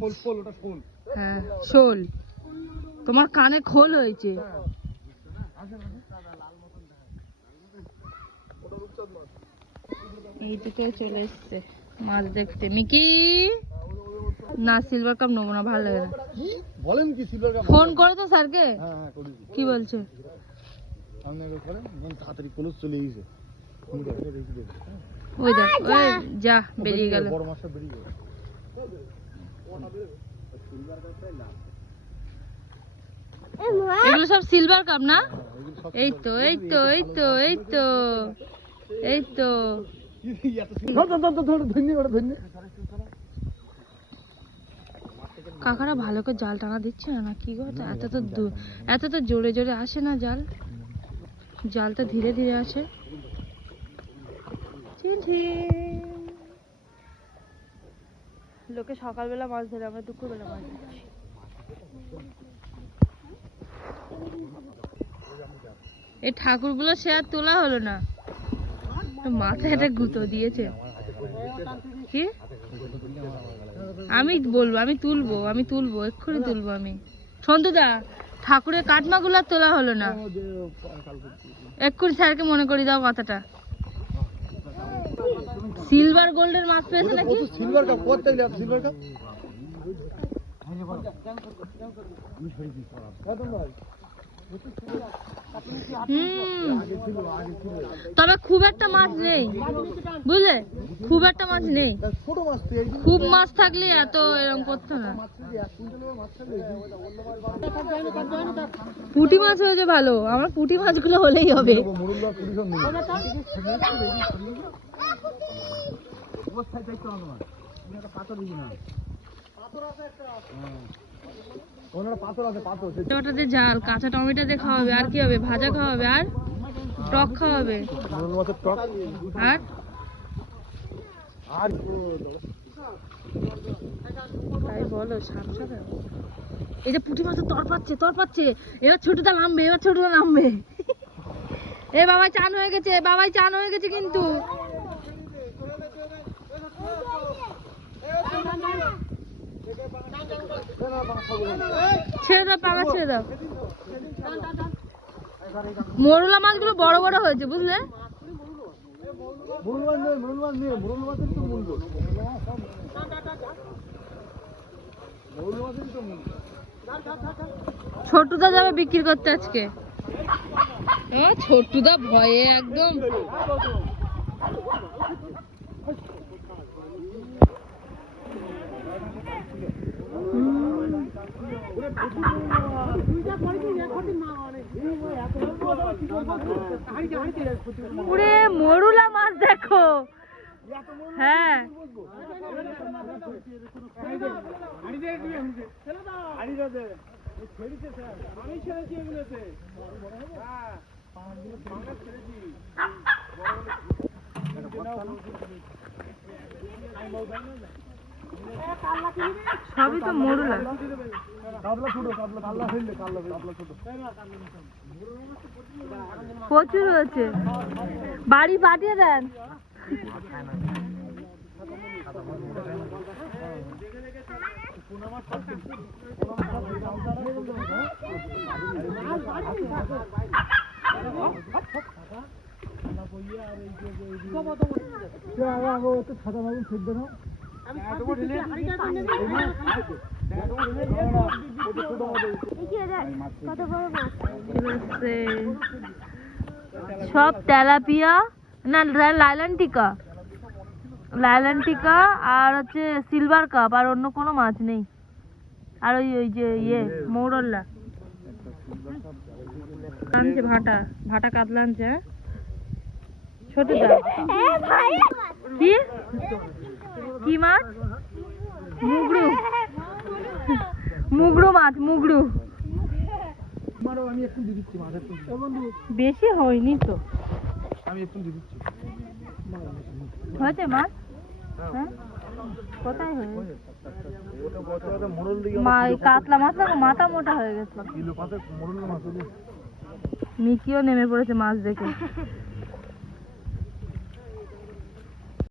মাছ। হ্যাঁ শোল, তোমার কানে খোল হয়েছে। এইদিকে চলে এসছে মাছ দেখতে। মিকি না, সিলভার কাপ নেবো না, ভালো লাগে না। বলেন কি সিলভার কাপ? ফোন করে তো স্যারকে। হ্যাঁ করেছি। কি বলছে? আপনি একবার করেন, তাড়াতাড়ি পুলিশ চলে এসেছে। ফোন করে রেখে দেবে। ওই দেখ, ওই যা বেরিয়ে গেল। বড় মাছটা বেরিয়ে গেল। এগুলো সব সিলভার কাপ না? এই তো এই তো এই তো এই তো এই তো কাকারা ভালো করে জাল টানা দিচ্ছে না কি গো? এত তো জোরে জোরে আসে না জাল, জালটা ধীরে ধীরে আসে। লোকে সকালবেলা মাছ ধরে, আমরা দুপুরবেলা মাছ ধরছি। এই ঠাকুরগুলো সে আর তোলা হলো না, মাথায় একটা গুঁতো দিয়েছে। কি আমি বলবো, আমি তুলবো এক্ষুনি তুলবো আমি। সন্তুদা, ঠাকুরের কাটমাগুলো তোলা হলো না, এক্ষুনি স্যারকে মনে করিয়ে দাও কথাটা। সিলভার গোল্ডের মাছ পেয়েছে নাকি? সিলভার কাপ কত টাকা সিলভার কাপ? তবে খুব একটা মাছ নেই, বুঝলে, খুব একটা মাছ নেই। খুব মাছ থাকলে এত এরকম করতো না। পুঁটি মাছ হয়েছে ভালো, আমরা পুঁটি মাছগুলো হলেই হবে। জাল কাঁচা টমেটো দিয়ে খাওয়াবে, আর কি হবে? ভাজা খাওয়াবে, আর টক খাওয়াবে, আর তাই বলো। এই যে পুঁটি মাছ তর পাচ্ছে। এবার ছোটটা নামবে। এ বাবাই চান হয়ে গেছে কিন্তু। ছেড়ে দাও পাঙা, ছেড়ে দাও। মরুলা মাছগুলো বড় বড় হয়েছে, বুঝলে। ছোটুদা যাবে বিক্রি করতে আজকে। ছোটুদা ভয়ে একদম। পুরে মরুলা মাছ দেখো। হ্যাঁ সবই তো মরুলা। প্রচুর হয়েছে, বাড়ি পাঠিয়ে দেন। সব তেলাপিয়া না, লাইলান্টিকা আর হচ্ছে সিলভার কাপ, আর অন্য কোনো মাছ নেই। আর ওই যে মৌরল্লা আনছে, ভাটা কাতলা আনছে। ছোটদা কি মাছ? মুগড়ু মাছ, মুগড়ু। বেশি হয়নি তো, হয়েছে মাছ। হ্যাঁ কোথায় হয়েছে? কাতলা মাছ না, মাথা মোটা হয়ে গেছে। মিকিও নেমে পড়েছে মাছ দেখে।